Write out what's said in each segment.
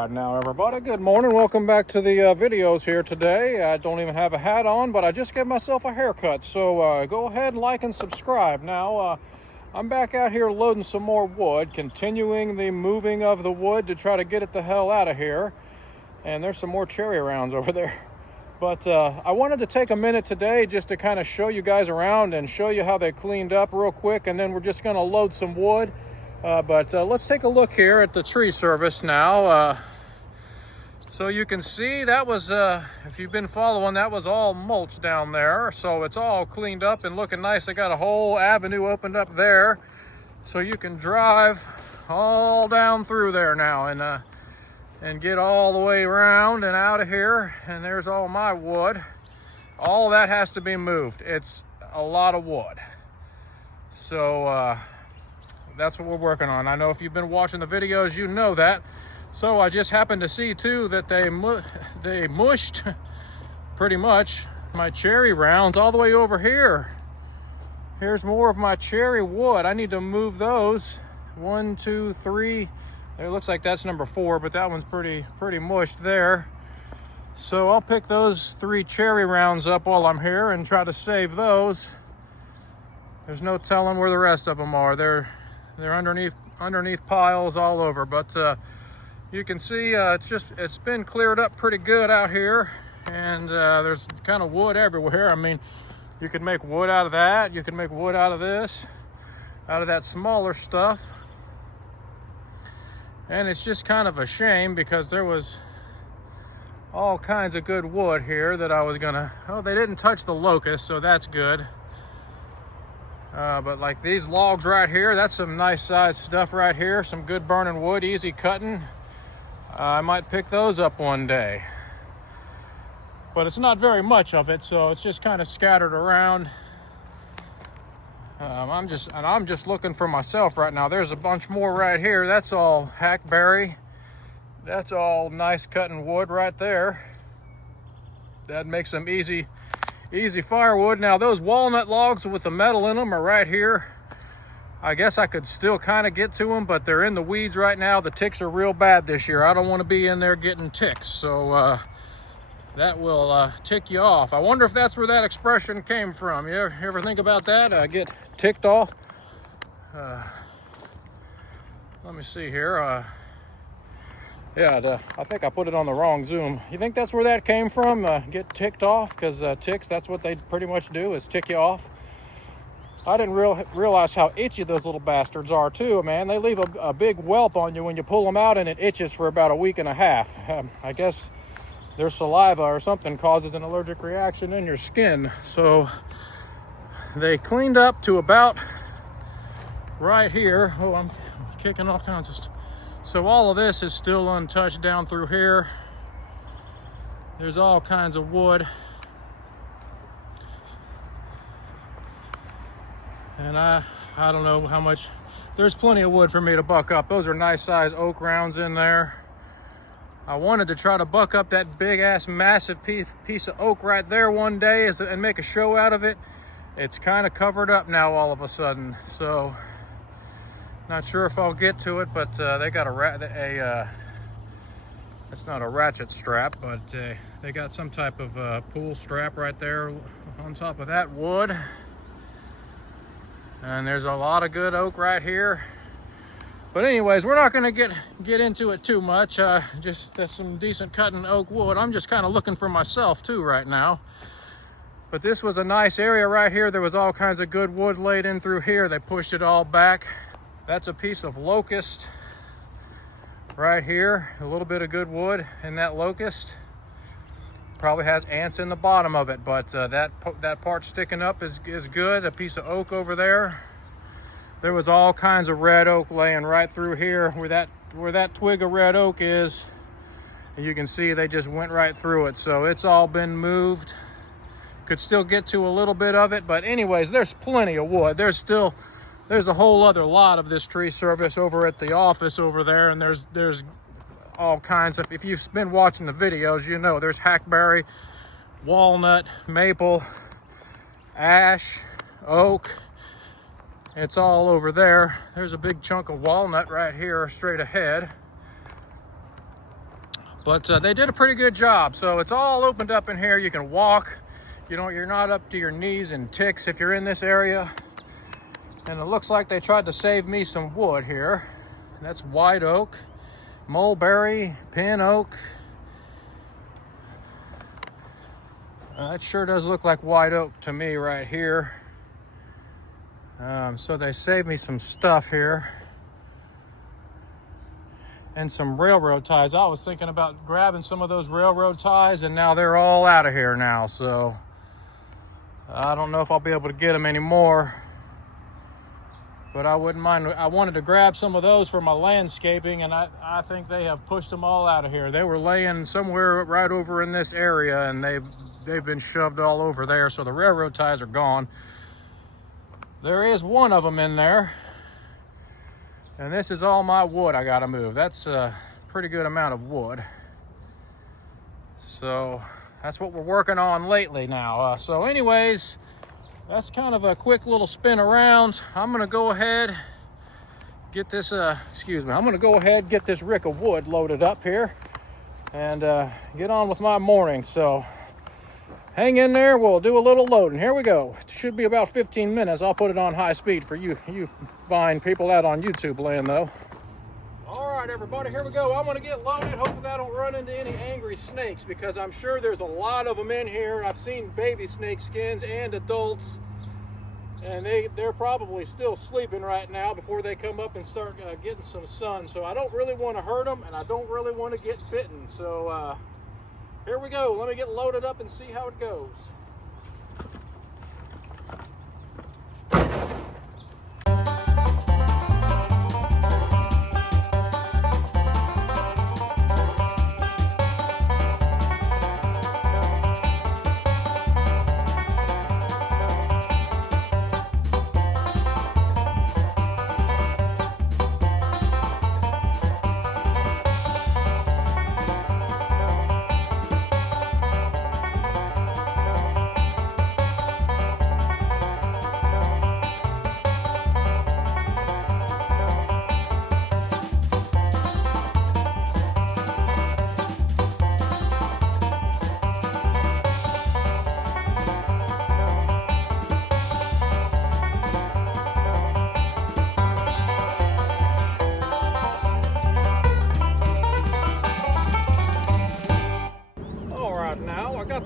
right now, everybody. Good morning. Welcome back to the videos here today. I don't even have a hat on, but I just gave myself a haircut. So go ahead and like and subscribe. Now, I'm back out here loading some more wood, continuing the moving of the wood to try to get it the hell out of here. And there's some more cherry rounds over there. But I wanted to take a minute today just to kind of show you guys around and show you how they cleaned up real quick. And then we're just going to load some wood. But let's take a look here at the tree service now. So you can see that was, if you've been following, that was all mulch down there. So it's all cleaned up and looking nice. They got a whole avenue opened up there. So you can drive all down through there now and get all the way around and out of here. And there's all my wood. All that has to be moved. It's a lot of wood. So, that's what we're working on. I know if you've been watching the videos, you know that. So I just happened to see too that they mushed pretty much my cherry rounds all the way over here. Here's more of my cherry wood. I need to move those. 1, 2, 3. It looks like that's number 4, but that one's pretty mushed there. So I'll pick those 3 cherry rounds up while I'm here and try to save those. There's no telling where the rest of them are. They're underneath piles all over, but you can see it's been cleared up pretty good out here, and there's kind of wood everywhere. I mean, you could make wood out of that, you can make wood out of this, out of that smaller stuff. And it's just kind of a shame because there was all kinds of good wood here that I was gonna, they didn't touch the locust, so that's good. But like these logs right here, that's some nice sized stuff right here. Some good burning wood, easy cutting. I might pick those up one day. But it's not very much of it, so it's just kind of scattered around. I'm just looking for myself right now. There's a bunch more right here. That's all hackberry. That's all nice cutting wood right there. That makes some easy firewood. Now those walnut logs with the metal in them are right here. I guess I could still kind of get to them, but they're in the weeds right now. The ticks are real bad this year. I don't want to be in there getting ticks, so that will tick you off. I wonder if that's where that expression came from. You ever think about that? Get ticked off? Let me see here. Yeah, I think I put it on the wrong zoom. You think that's where that came from? Get ticked off? Because ticks, that's what they pretty much do, is tick you off. I didn't realize how itchy those little bastards are too, man. They leave a big whelp on you when you pull them out, and it itches for about a week and a half. I guess their saliva or something causes an allergic reaction in your skin. So they cleaned up to about right here. Oh, I'm kicking all kinds of stuff. So all of this is still untouched down through here. There's all kinds of wood. And I don't know how much. There's plenty of wood for me to buck up. Those are nice size oak rounds in there. I wanted to try to buck up that big ass massive piece of oak right there one day and make a show out of it. It's kind of covered up now all of a sudden. So not sure if I'll get to it, but they got it's not a ratchet strap, but they got some type of pull strap right there on top of that wood. And there's a lot of good oak right here. But anyways, we're not gonna get into it too much. Just that's some decent cutting oak wood. I'm just kind of looking for myself too right now. But this was a nice area right here. There was all kinds of good wood laid in through here. They pushed it all back. That's a piece of locust right here. A little bit of good wood in that locust. Probably has ants in the bottom of it, but that part sticking up is good. A piece of oak over there. There was all kinds of red oak laying right through here where that twig of red oak is. And you can see they just went right through it. So it's all been moved. Could still get to a little bit of it, but anyways, there's plenty of wood. There's a whole other lot of this tree service over at the office over there, and there's all kinds of, if you've been watching the videos, you know there's hackberry, walnut, maple, ash, oak. It's all over there. There's a big chunk of walnut right here straight ahead. But they did a pretty good job. So it's all opened up in here. You can walk. You're not up to your knees in ticks if you're in this area. And it looks like they tried to save me some wood here. And that's white oak, mulberry, pin oak. That sure does look like white oak to me right here. So they saved me some stuff here. And some railroad ties. I was thinking about grabbing some of those railroad ties, and now they're all out of here now. So I don't know if I'll be able to get them anymore. But I wouldn't mind. I wanted to grab some of those for my landscaping, and I think they have pushed them all out of here. They were laying somewhere right over in this area, and they've been shoved all over there. So the railroad ties are gone. There is one of them in there. And this is all my wood I gotta move. That's a pretty good amount of wood. So that's what we're working on lately now. So anyways, that's kind of a quick little spin around. I'm gonna go ahead, get this, I'm gonna go ahead, get this rick of wood loaded up here and get on with my morning. So hang in there, we'll do a little loading. Here we go. It should be about 15 minutes. I'll put it on high speed for you fine people out on YouTube land though. All right, everybody, here we go. I'm gonna get loaded. Hopefully I don't run into any angry snakes, because I'm sure there's a lot of them in here. I've seen baby snake skins and adults, and they're probably still sleeping right now before they come up and start getting some sun. So I don't really want to hurt them, and I don't really want to get bitten. So here we go. Let me get loaded up and see how it goes.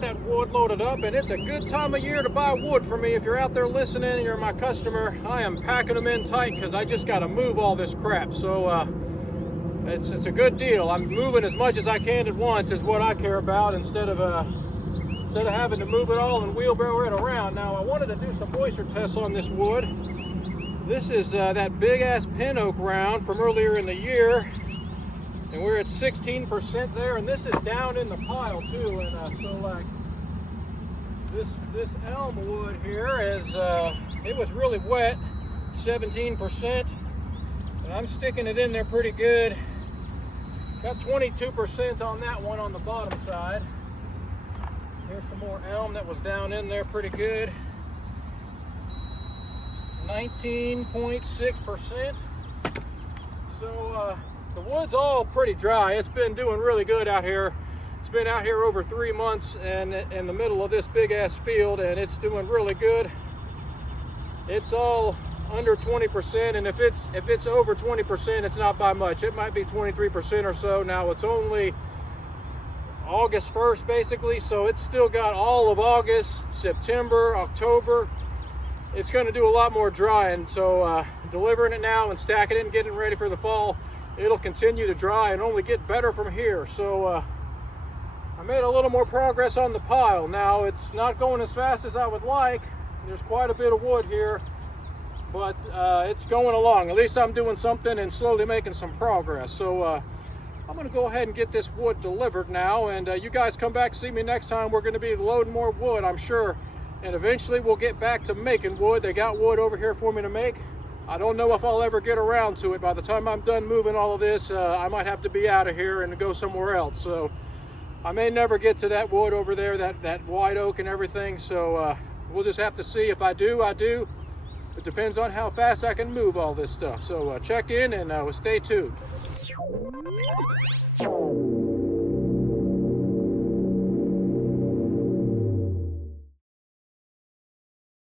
That wood loaded up, and it's a good time of year to buy wood for me. If you're out there listening and you're my customer, I am packing them in tight because I just got to move all this crap. So it's a good deal. I'm moving as much as I can at once is what I care about, instead of having to move it all and wheelbarrow it around. Now I wanted to do some moisture tests on this wood. This is that big ass pin oak round from earlier in the year. And we're at 16% there, and this is down in the pile too. And so like this elm wood here is, it was really wet, 17%, and I'm sticking it in there pretty good. Got 22% on that one on the bottom side. Here's some more elm that was down in there pretty good. 19.6%. So the wood's all pretty dry. It's been doing really good out here. It's been out here over 3 months and in the middle of this big ass field, and it's doing really good. It's all under 20%, and if it's over 20%, it's not by much. It might be 23% or so. Now it's only August 1st basically, so it's still got all of August, September, October. It's going to do a lot more drying, so delivering it now and stacking it and getting ready for the fall, it'll continue to dry and only get better from here. So I made a little more progress on the pile. Now it's not going as fast as I would like. There's quite a bit of wood here, but it's going along. At least I'm doing something and slowly making some progress. So I'm going to go ahead and get this wood delivered now, and you guys come back, see me next time. We're going to be loading more wood, I'm sure, and eventually we'll get back to making wood. They got wood over here for me to make. I don't know if I'll ever get around to it. By the time I'm done moving all of this, I might have to be out of here and go somewhere else. So I may never get to that wood over there, that white oak and everything. So we'll just have to see. If I do, I do. It depends on how fast I can move all this stuff. So check in and stay tuned.